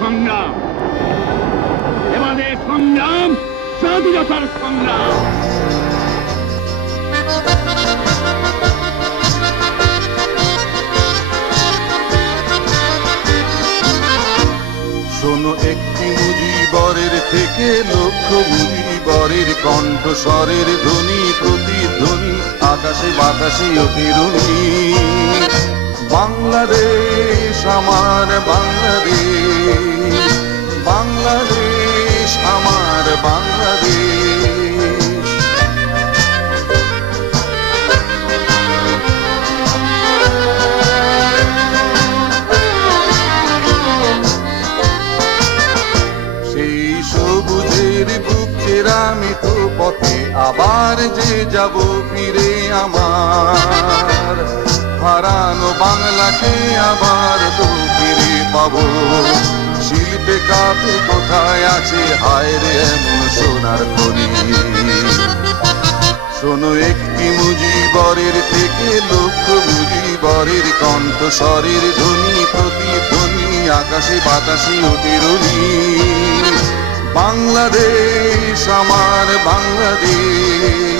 সংগ্রাম। এবারে সংগ্রাম, স্বাধীনতার সংগ্রাম। শোনো একটি মুজিবরের থেকে লক্ষ মুজিবরের কণ্ঠস্বরের ধ্বনি, প্রতিধ্বনি, আকাশে বাতাসে অতিরুণী বাংলাদেশ, আমার বাংলাদেশ। সেই সবুজের বুক পথে আবার যে যাব ফিরে আমার। হারানো বাংলাকে আবার তো ফিরে পাবো। শিল্পে কাপে কোথায় আছে? হায় রে সোনার খনি। শোনো একটি মুজিবরের থেকে লক্ষ মুজিবরের কণ্ঠস্বরের ধ্বনি, প্রতিধ্বনি, আকাশে বাতাসে অতিরণি বাংলাদেশ, আমার বাংলাদেশ।